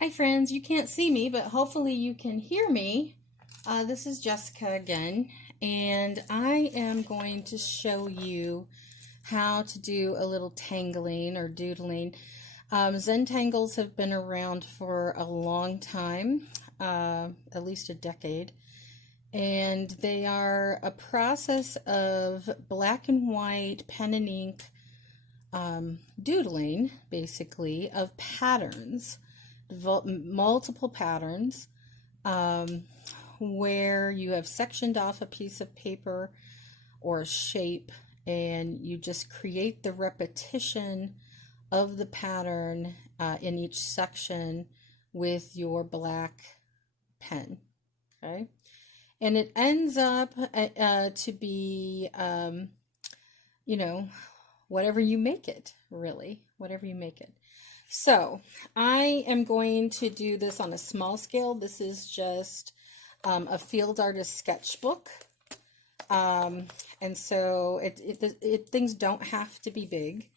Hi friends, you can't see me, but hopefully you can hear me. This is Jessica again, and I am going to show you how to do a little tangling or doodling. Zentangles have been around for a long time, at least a decade, and they are a process of black and white pen and ink doodling, basically, of patterns, multiple patterns, um, where you have sectioned off a piece of paper or a shape and you just create the repetition of the pattern in each section with your black pen. Okay, and it ends up to be, you know, whatever you make it, really, whatever you make it. So I am going to do this on a small scale. This is just a field artist sketchbook. And so things don't have to be big.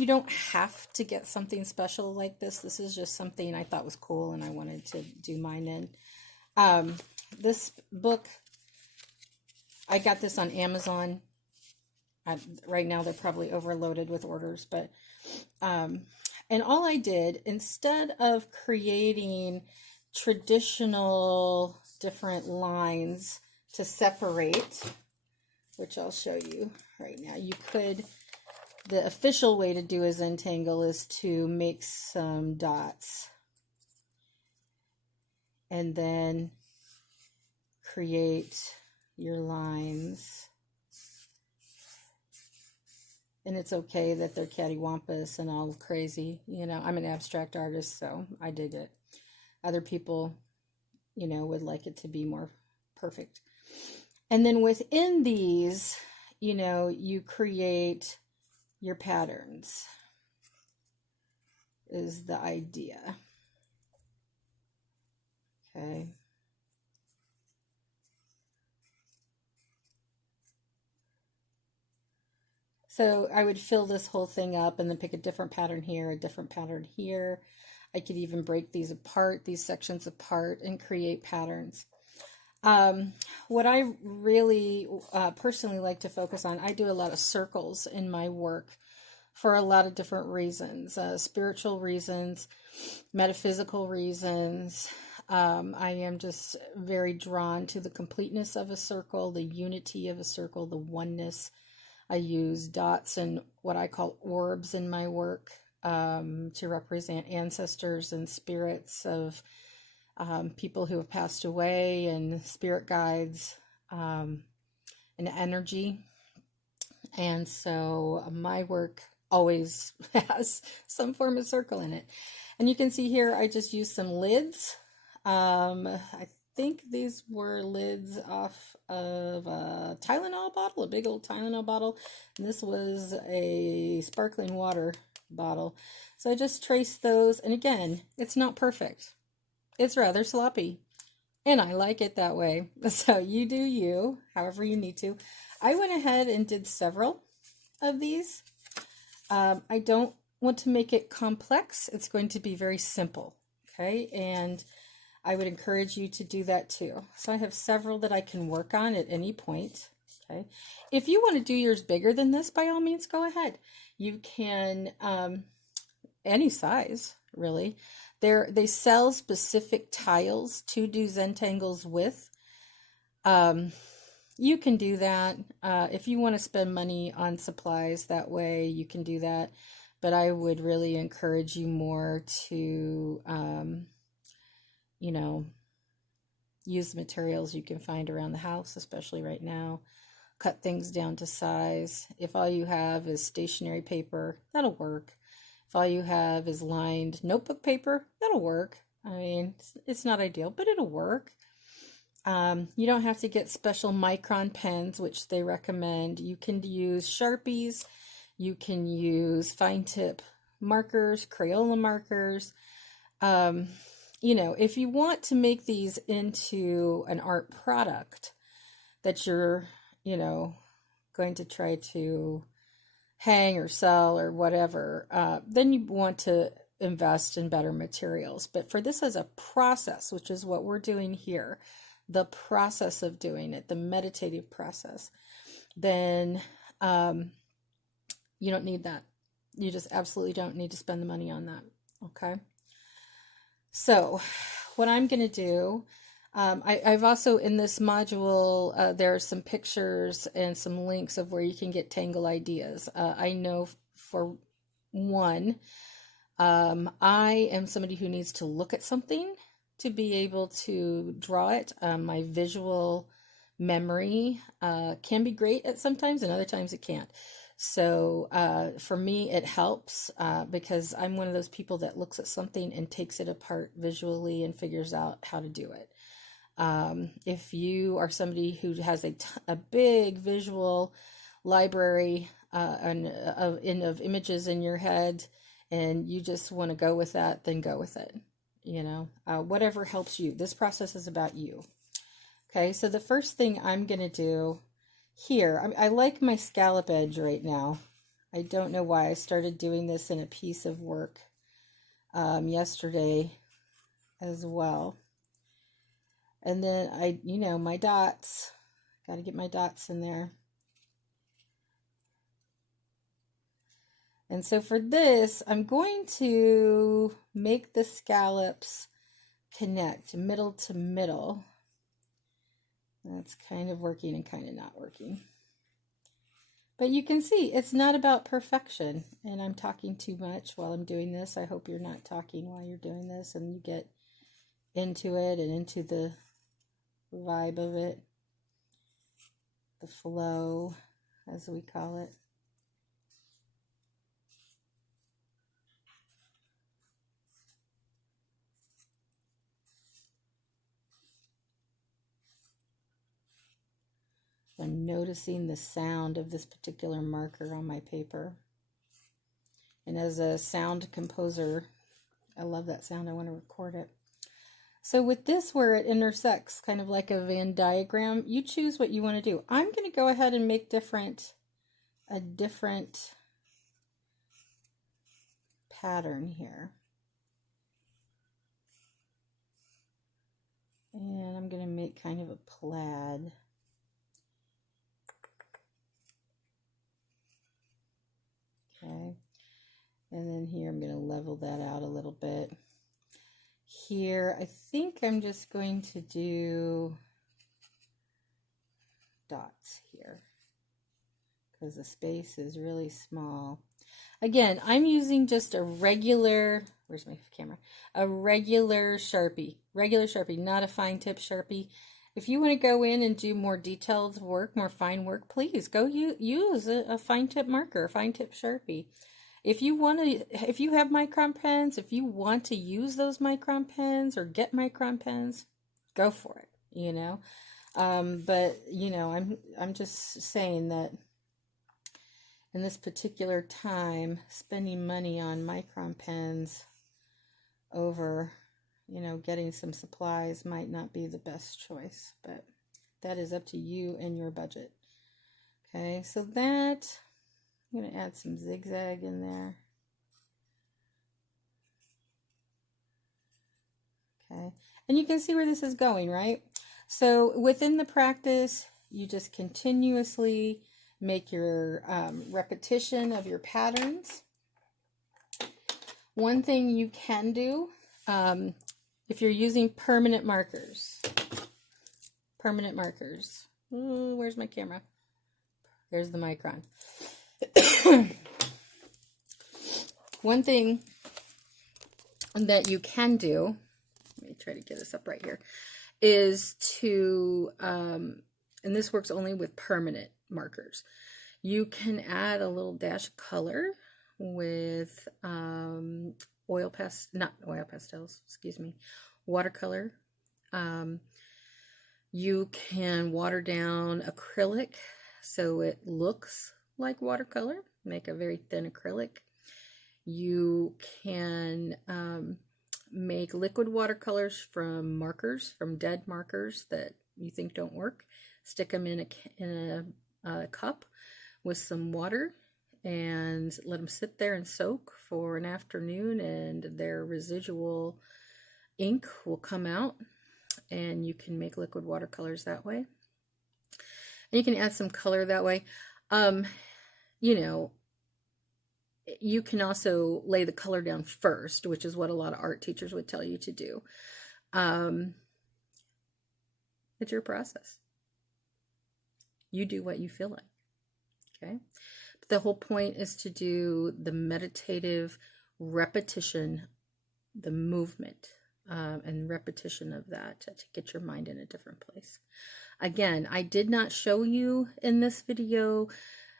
You don't have to get something special like this. This is just something I thought was cool and I wanted to do mine in. This book, I got this on Amazon. Right now they're probably overloaded with orders, but and all I did, instead of creating traditional different lines to separate, which I'll show you right now, the official way to do a Zentangle is to make some dots and then create your lines. And it's okay that they're cattywampus and all crazy. You know, I'm an abstract artist, so I dig it. Other people, you know, would like it to be more perfect. And then within these, you know, you create your patterns, is the idea. Okay. So I would fill this whole thing up and then pick a different pattern here, a different pattern here. I could even break these apart, these sections apart, and create patterns. What I really personally like to focus on, I do a lot of circles in my work for a lot of different reasons, spiritual reasons, metaphysical reasons. I am just very drawn to the completeness of a circle, the unity of a circle, the oneness. I use dots and what I call orbs in my work to represent ancestors and spirits of people who have passed away, and spirit guides and energy. And so my work always has some form of circle in it. And you can see here I just used some lids. I think these were lids off of a Tylenol bottle, a big old Tylenol bottle, and this was a sparkling water bottle. So I just traced those, and again, it's not perfect. It's rather sloppy, and I like it that way. So you do you, however you need to. I went ahead and did several of these. I don't want to make it complex. It's going to be very simple, okay? And I would encourage you to do that too. So I have several that I can work on at any point. Okay. If you want to do yours bigger than this, by all means, go ahead. You can, any size, really. They sell specific tiles to do Zentangles with. You can do that. If you want to spend money on supplies that way, you can do that. But I would really encourage you more to you know, use the materials you can find around the house, especially right now. Cut things down to size. If all you have is stationery paper, that'll work. If all you have is lined notebook paper, that'll work. I mean, it's not ideal, but it'll work. You don't have to get special micron pens, which they recommend. You can use Sharpies. You can use fine tip markers, Crayola markers. You know, if you want to make these into an art product that you're, you know, going to try to hang or sell or whatever, then you want to invest in better materials. But for this as a process, which is what we're doing here, the process of doing it, the meditative process, then you don't need that. You just absolutely don't need to spend the money on that. Okay. So what I'm going to do, I've also in this module, there are some pictures and some links of where you can get tangle ideas. I know for one, I am somebody who needs to look at something to be able to draw it. My visual memory can be great at sometimes, and other times it can't. So for me, it helps because I'm one of those people that looks at something and takes it apart visually and figures out how to do it. If you are somebody who has a big visual library of images in your head, and you just want to go with that, then go with it. You know, whatever helps you. This process is about you. Okay, so the first thing I'm going to do here, I like my scallop edge right now. I don't know why I started doing this in a piece of work yesterday as well. And then my dots, got to get my dots in there. And so for this, I'm going to make the scallops connect middle to middle. That's kind of working and kind of not working. But you can see it's not about perfection. And I'm talking too much while I'm doing this. I hope you're not talking while you're doing this and you get into it and into the vibe of it. The flow, as we call it. I'm noticing the sound of this particular marker on my paper. And as a sound composer, I love that sound. I want to record it. So with this, where it intersects, kind of like a Venn diagram, you choose what you want to do. I'm going to go ahead and make a different pattern here. And I'm going to make kind of a plaid. Okay, and then here I'm going to level that out a little bit. Here, I think I'm just going to do dots here because the space is really small. Again, I'm using just a regular, where's my camera? A regular Sharpie, not a fine tip Sharpie. If you want to go in and do more detailed work, more fine work, please go use a fine tip marker, a fine tip Sharpie. If you have micron pens, if you want to use those micron pens or get micron pens, go for it, you know. But you know, I'm just saying that in this particular time, spending money on micron pens over, you know, getting some supplies might not be the best choice, but that is up to you and your budget. Okay, so that, I'm going to add some zigzag in there. Okay, and you can see where this is going, right? So within the practice, you just continuously make your repetition of your patterns. One thing you can do, if you're using permanent markers, ooh, where's my camera? There's the micron. One thing that you can do, let me try to get this up right here, is to, and this works only with permanent markers, you can add a little dash of color with watercolor. You can water down acrylic so it looks like watercolor, make a very thin acrylic. You can make liquid watercolors from markers, from dead markers that you think don't work. Stick them in a cup with some water and let them sit there and soak for an afternoon, and their residual ink will come out, and you can make liquid watercolors that way. And you can add some color that way. You know, you can also lay the color down first, which is what a lot of art teachers would tell you to do. It's your process. You do what you feel like. Okay? But the whole point is to do the meditative repetition, the movement, and repetition of that to get your mind in a different place. Again, I did not show you in this video,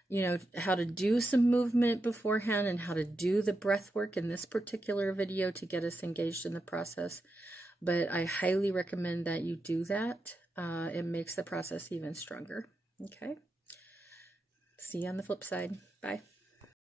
you know, how to do some movement beforehand and how to do the breath work in this particular video to get us engaged in the process. But I highly recommend that you do that. It makes the process even stronger. Okay. See you on the flip side. Bye.